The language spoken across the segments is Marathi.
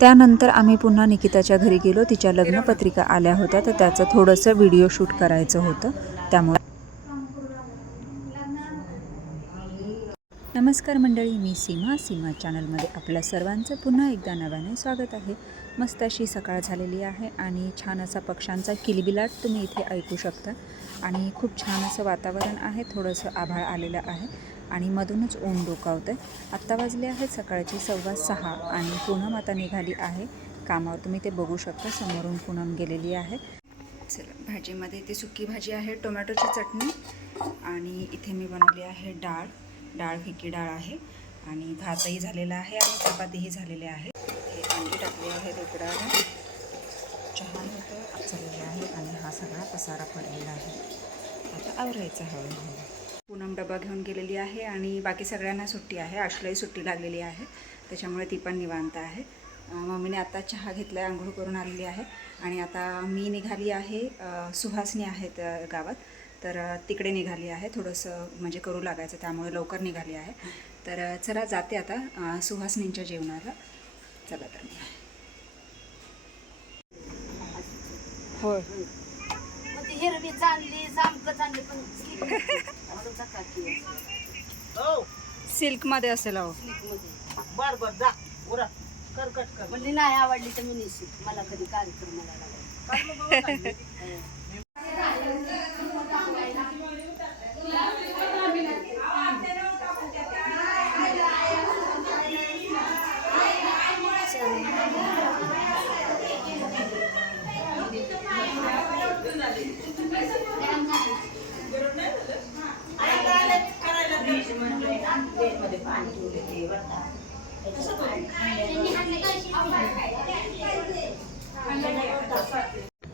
त्यानंतर आम्ही पुन्हा निकिताच्या घरी गेलो. तिच्या लग्नपत्रिका आल्या होत्या तर त्याचं थोडंसं व्हिडिओ शूट करायचं होतं. त्यामुळे नमस्कार मंडळी मी सीमा. सीमा चॅनलमध्ये आपल्या सर्वांचं पुन्हा एकदा नव्याने स्वागत आहे. मस्त अशी सकाळ झालेली आहे आणि छान असा पक्ष्यांचा किलबिलाट तुम्ही इथे ऐकू शकता. आणि खूप छान असं वातावरण आहे थोडंसं आभाळ आलेलं आहे. आणि मधूनच ऊन डोकावतं आहे आत्ता वाजले आहेत सकाळचे सव्वा सहा आणि पूनम आता निघाली आहे कामावर. तुम्ही ते बघू शकता. समोरून पूनम गेलेली आहे. चला भाजीमध्ये ती सुकी भाजी आहे टोमॅटोची चटणी आणि इथे मी बनवली आहे डाळ. डाळ फिकी डाळ आहे आणि भातही झालेला आहे आणि चपातीही झालेले आहे. हे अंडी टाकली आहे उकडायला चहा होतं चाललेला आहे आणि हा सगळा पसारा पडलेला आहे. आता आवरायचा हळूहळू. पूनम डबा घेऊन गेलेली आहे आणि बाकी सगळ्यांना सुट्टी आहे. आशलाही सुट्टी लागलेली आहे. त्याच्यामुळे ती पण निवांत आहे. मम्मीने आता चहा घेतला आहे आंघोळ करून आलेली आहे. आणि आता मी निघाली आहे सुहासनी आहेत गावात. तर तिकडे निघाली आहे. थोडंसं म्हणजे करू लागायचं त्यामुळे लवकर निघाली आहे. तर चला जाते आता सुहासनींच्या जेवणाला. चला तर. होय. मग हो सिल्कमध्ये असेल अहो. बर बर जा. उरा. कर. कट कर म्हणजे नाही आवडली तर मी निश्चित मला कधी कार्यक्रमाला लागला.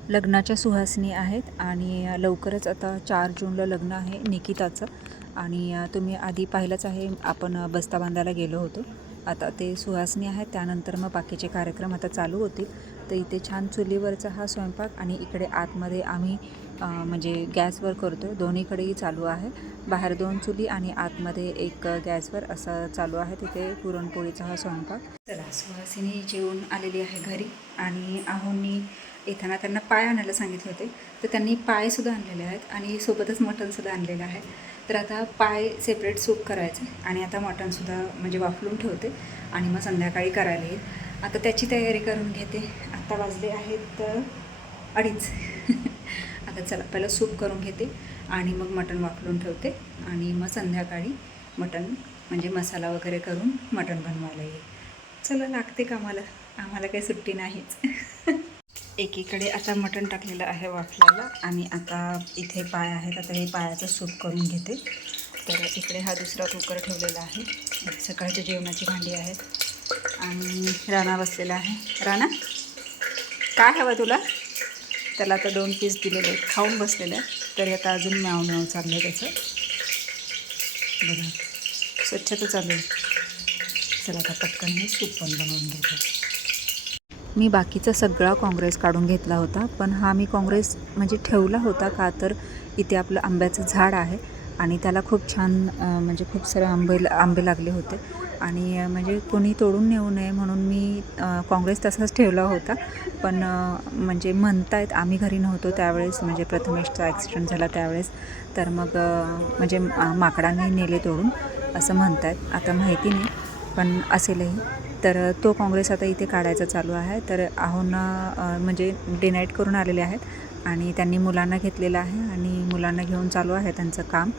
लग्नाच्या सुहासनी आहेत आणि लवकरच आता चार जूनला लग्न आहे निकिताचं. आणि तुम्ही आधी पाहिलंच आहे आपण बस्ता बांधायला गेलो होतो. आता ते सुहासनी आहेत त्यानंतर मग बाकीचे कार्यक्रम आता चालू होतील. तर इथे छान चुलीवरचा हा स्वयंपाक आणि इकडे आतमध्ये आम्ही म्हणजे गॅसवर करतो दोन्हीकडेही चालू आहे. बाहेर दोन चुली आणि आतमध्ये एक गॅसवर असं चालू आहे. तिथे पुरणपोळीचा हा स्वयंपाक. चला सुहासिनी जेवून आलेली आहे घरी आणि आहोंनी येताना त्यांना पाय आणायला सांगितले होते. तर त्यांनी पायसुद्धा आणलेले आहेत आणि सोबतच मटणसुद्धा आणलेलं आहे. तर आता पाय सेपरेट सूप करायचे आणि आता मटणसुद्धा म्हणजे वाफलून ठेवते आणि मग संध्याकाळी करायला येईल. आता त्याची तयारी करून घेते. आत्ता वाजले आहेत अडीच. आता चला पहिलं सूप करून घेते आणि मग मटण वापरून ठेवते आणि मग संध्याकाळी मटण म्हणजे मसाला वगैरे करून मटण बनवायला येईल. चला लागते का आम्हाला आम्हाला काही सुट्टी नाहीच. एकीकडे आता मटण टाकलेलं आहे वाफल्याला आणि आता इथे पाय आहेत. आता हे पायाचं सूप करून घेते. तर इकडे हा दुसरा कुकर ठेवलेला आहे. सकाळच्या जेवणाची भांडी आहेत. आणि राणा बसलेला आहे. राणा काय हवं तुला? त्याला आता दोन पीस दिलेले आहेत. खाऊन बसलेलं आहे तरी आता अजून म्याव म्याव चाललं आहे त्याचं. बघा. स्वच्छता चालू आहे. चला आता पटकन मी सूप पण बनवून घेतो मी बाकीचा सगळा काँग्रेस काढून घेतला होता पण हा मी काँग्रेस म्हणजे ठेवला होता का तर इथे आपलं आंब्याचं झाड आहे आणि त्याला खूप छान म्हणजे खूप सारे आंबे आंबे लागले होते. आणि म्हणजे कोणी तोडून नेऊ नये म्हणून मी काँग्रेस तसाच ठेवला होता. पण म्हणजे म्हणतायत आम्ही घरी नव्हतो त्यावेळेस म्हणजे प्रथमेशचा ॲक्सिडेंट झाला त्यावेळेस. तर मग म्हणजे माकडांनी नेले तोडून असं म्हणतायत. आता माहिती नाही पण असेलही. तर तो काँग्रेस आता इथे काढायचा चालू आहे. तर आहोंना म्हणजे डिनाईट करून आलेले आहेत. आणि त्यांनी मुलांना घेतलेलं आहे आणि मुलांना घेऊन चालू आहे त्यांचं काम.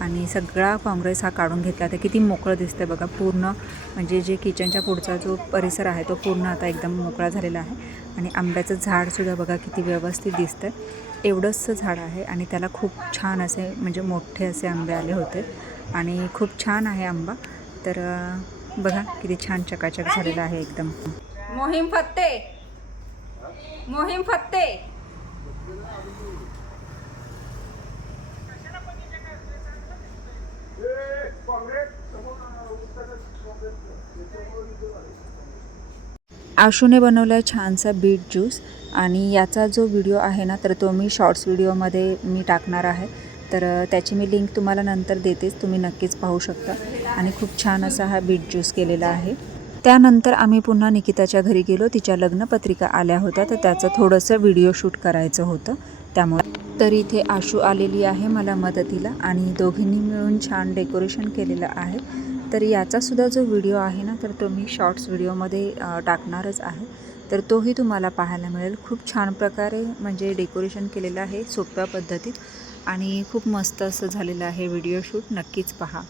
आणि सगळा काँग्रेस हा काढून घेतला. तर किती मोकळं दिसतं बघा. पूर्ण म्हणजे जे किचनच्या पुढचा जो परिसर आहे तो पूर्ण आता एकदम मोकळा झालेला आहे. आणि आंब्याचं झाडसुद्धा बघा किती व्यवस्थित दिसतं एवढंच झाड आहे आणि त्याला खूप छान असे म्हणजे मोठे असे आंबे आले होते. आणि खूप छान आहे आंबा. तर बघा किती छान चकाचक झालेला आहे एकदम. मोहीम फत्ते. मोहीम फत्ते. आशूने बनवला आहे छानसा बीट ज्यूस आणि याचा जो व्हिडिओ आहे ना तर तो मी शॉर्ट्स व्हिडिओमध्ये मी टाकणार आहे. तर त्याची मी लिंक तुम्हाला नंतर देतेच तुम्ही नक्कीच पाहू शकता. आणि खूप छान असा हा बीट ज्यूस केलेला आहे. त्यानंतर आम्ही पुन्हा निकिताच्या घरी गेलो. तिच्या लग्नपत्रिका आल्या होत्या तर त्याचं थोडंसं व्हिडिओ शूट करायचं होतं. त्यामुळे तर इथे आशू आलेली आहे मला मदतीला आणि दोघींनी मिळून छान डेकोरेशन केलेलं आहे. तर याचासुद्धा जो व्हिडिओ आहे ना तर तो मी शॉर्ट्स व्हिडिओमध्ये टाकणारच आहे. तर तोही तुम्हाला पाहायला मिळेल. खूप छान प्रकारे म्हणजे डेकोरेशन केलेलं आहे सोप्या पद्धतीत आणि खूप मस्त असं झालेलं आहे व्हिडिओ शूट. नक्कीच पहा.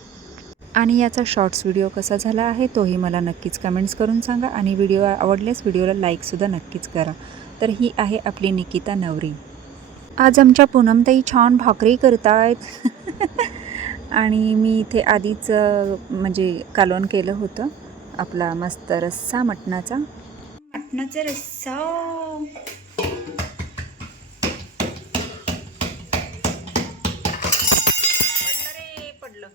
आणि याचा शॉर्ट्स व्हिडिओ कसा झाला आहे तोही मला नक्कीच कमेंट्स करून सांगा आणि व्हिडिओ आवडल्यास व्हिडिओला लाईकसुद्धा नक्कीच करा. तर ही आहे आपली निकिता नवरी. आज आमच्या पूनमताई छान भाकरी करत आहेत आणि मी इथे आधीच म्हणजे कालवण केलं होतं आपला मस्त रस्सा मटणाचा. मटणाचा रस्सा. रे पडलं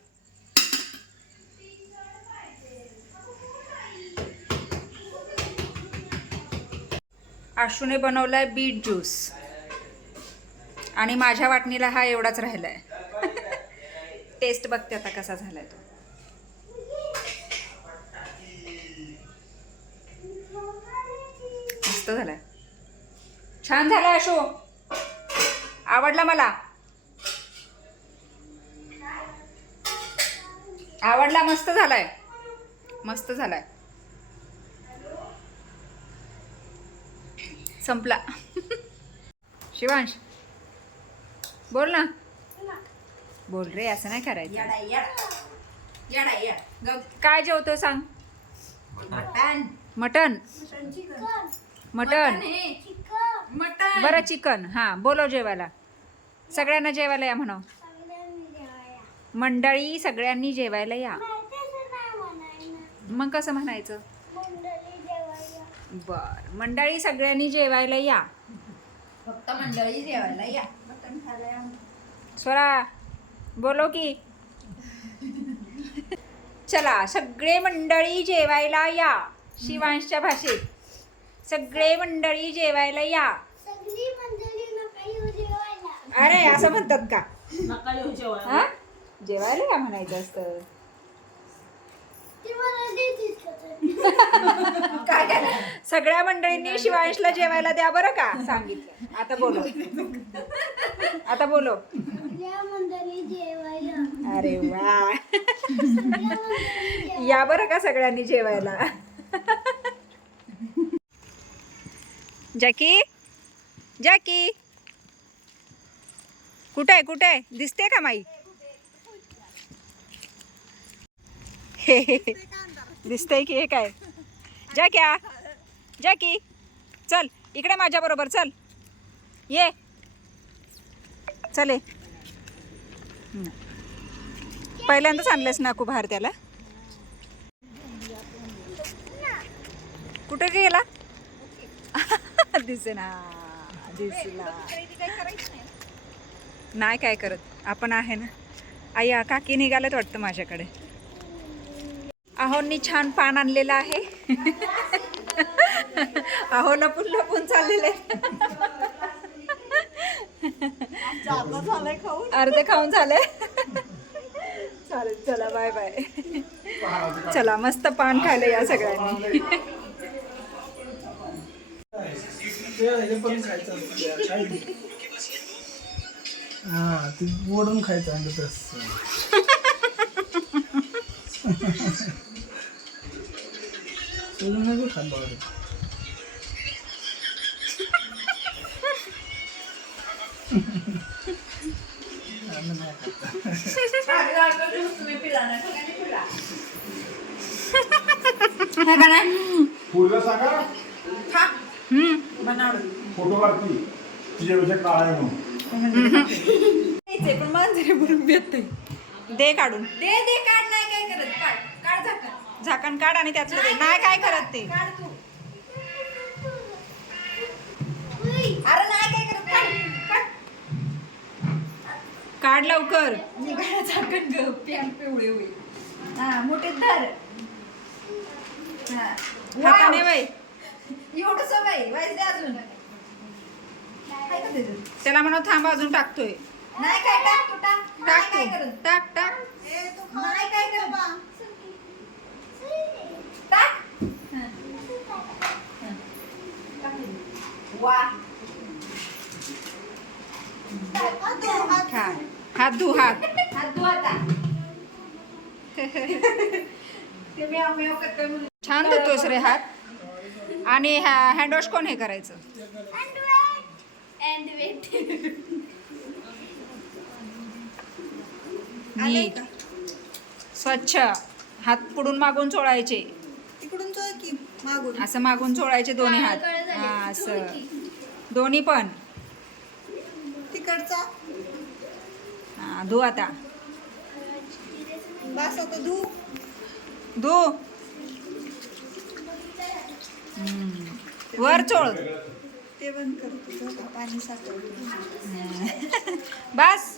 आशूने बनवलाय बीट ज्यूस. आणि माझ्या वाटणीला हा एवढाच राहिला आहे टेस्ट बघते आता कसा झालाय तो. मस्त झालाय. छान झालाय अशो. आवडला मला. आवडला मस्त झालाय. मस्त झालाय. संपला. शिवांश. बोल ना. बोल रे असं नाही करायचं. काय जेवतो सांग. मटण. मटन मटन मटण बरं चिकन. हा बोलो जेवायला. सगळ्यांना जेवायला या म्हणा मंडळी सगळ्यांनी जेवायला या. मग कसं म्हणायचं? बर मंडळी सगळ्यांनी जेवायला या. फक्त मंडळी जेवायला या. स्वरा बोलो की. चला सगळे मंडळी जेवायला या शिवांशच्या भाषेत. सगळे मंडळी जेवायला या. सगळी मंडळी नका येऊ जेवायला. अरे असं म्हणतात का? नका येऊ जेवायला. हा? जेवायला या म्हणायचं असतं ती मला देतीस का तर? काय काय सगळ्या मंडळींनी शिवांशला जेवायला द्या बरं का? सांगितलं. आता बोलो. आता बोलो. या मंडळी जेवायला. अरे वा. या बरं का सगळ्यांनी जेवायला? जॅकी? जॅकी? कुठे आहे कुठे आहे? दिसते का माई? दिसतंय की हे काय? जॅक्या जॅकी चल इकडे माझ्याबरोबर चल. ये. चले पहिल्यांदाच आणलंस नाकू बाहेर त्याला? कुठे गेला दिसे ना दिसला नाही काय करत आपण आहे ना. आई काकी निघालेत वाटतं माझ्याकडे. आहोंनी छान पान आणलेलं आहे. आहो लपून लपून चाललेले अर्धे खाऊन. झाले चालेल चला बाय बाय. चला मस्त पान खायला या सगळ्यांनी. हा ते ओढून खायचं अंड सोडून नाही खात बाबा अंड नाही खात फुलं सांगा फोटो काढती तुझ्यापेक्षा काळा आहे म्हणून पण मांजरे म्हणून भेटते दे काढून. दे दे काढ नाही काय करत. काढ काढ झाकण झाकण काढ आणि त्यातलं दे. नाही काय करत ते? अरे नाही काय करत? काढ काढ. काढ लवकर. निघाला झाकण ग पॅन पिवळे होईल. हा मोठे धर. हा. हाताने बाई एवढं बाई दे अजून. त्याला म्हणा थांब अजून टाकतोय. नाही काय टाक तू टाक. टाक तू. टाक टाक. नाही काय करत? हात धु हात छान धुतोस रे हात आणि हँडवॉश कोण हे करायचं स्वच्छ हात पुढून मागून चोळायचे. तिकडून चोळ की मागून? असं मागून चोळायचे दोन्ही हात. काळं झाले. हा असं. दोन्ही पण. तिकडचा. हा धु आता. बस आता धू. धु. हम्म. वर चोळ. ते बंद कर तुझं का पाणी साठवलं बस.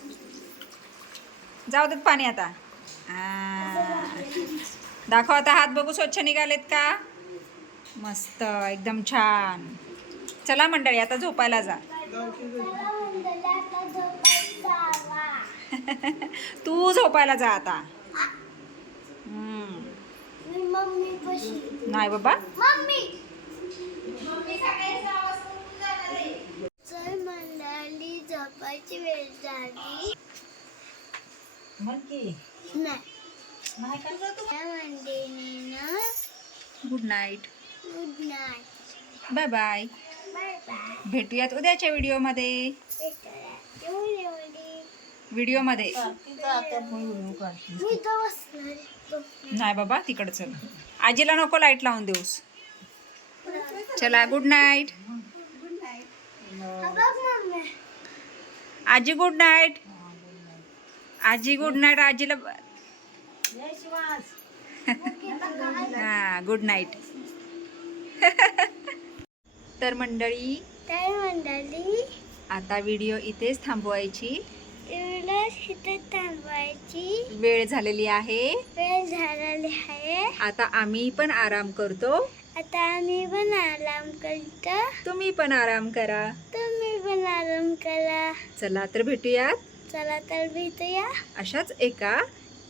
जाऊ देत पाणी आता. हा. दाखव आता हात बघू स्वच्छ निघालेत का? मस्त एकदम छान. चला मंडळी आता झोपायला जा. तू झोपायला जा आता. नाही बाबा. झोपायची वेळ झाली. Good night good night bye bye bye bye भेटूयात उद्याच्या व्हिडिओमध्ये. व्हिडिओमध्ये. नाही बाबा तिकडं चल. आजीला नको लाइट लावून देऊस. चला गुड नाईट आजी गुड नाईट आजी गुड नाईट आजीला हा गुड नाईट तर मंडळी तर मंडळी आता व्हिडिओ इथेच थांबवायची. थांबवायची वेळ झालेली आहे. वेळ झालेली आहे आता आम्ही पण आराम करतो. आता आम्ही पण आराम करतो तुम्ही पण आराम करा. तुम्ही पण आराम करा चला तर भेटूयात. चला तर भेटूया अशाच एका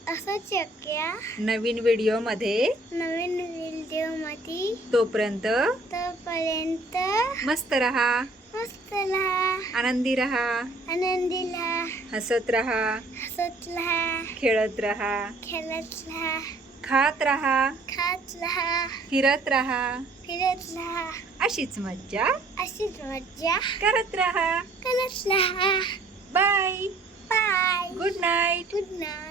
असंच शक्य नवीन व्हिडिओमध्ये नवीन व्हिडिओमध्ये तोपर्यंत तोपर्यंत मस्त रहा. मस्त राहा. आनंदी रहा. आनंदी राहा. हसत रहा. हसत राहा. खेळत रहा. खेळत राहा. खात रहा. खात राहा. फिरत रहा. फिरत राहा. अशीच मज्जा अशीच मज्जा करत रहा. करत राहा. Bye bye good night good night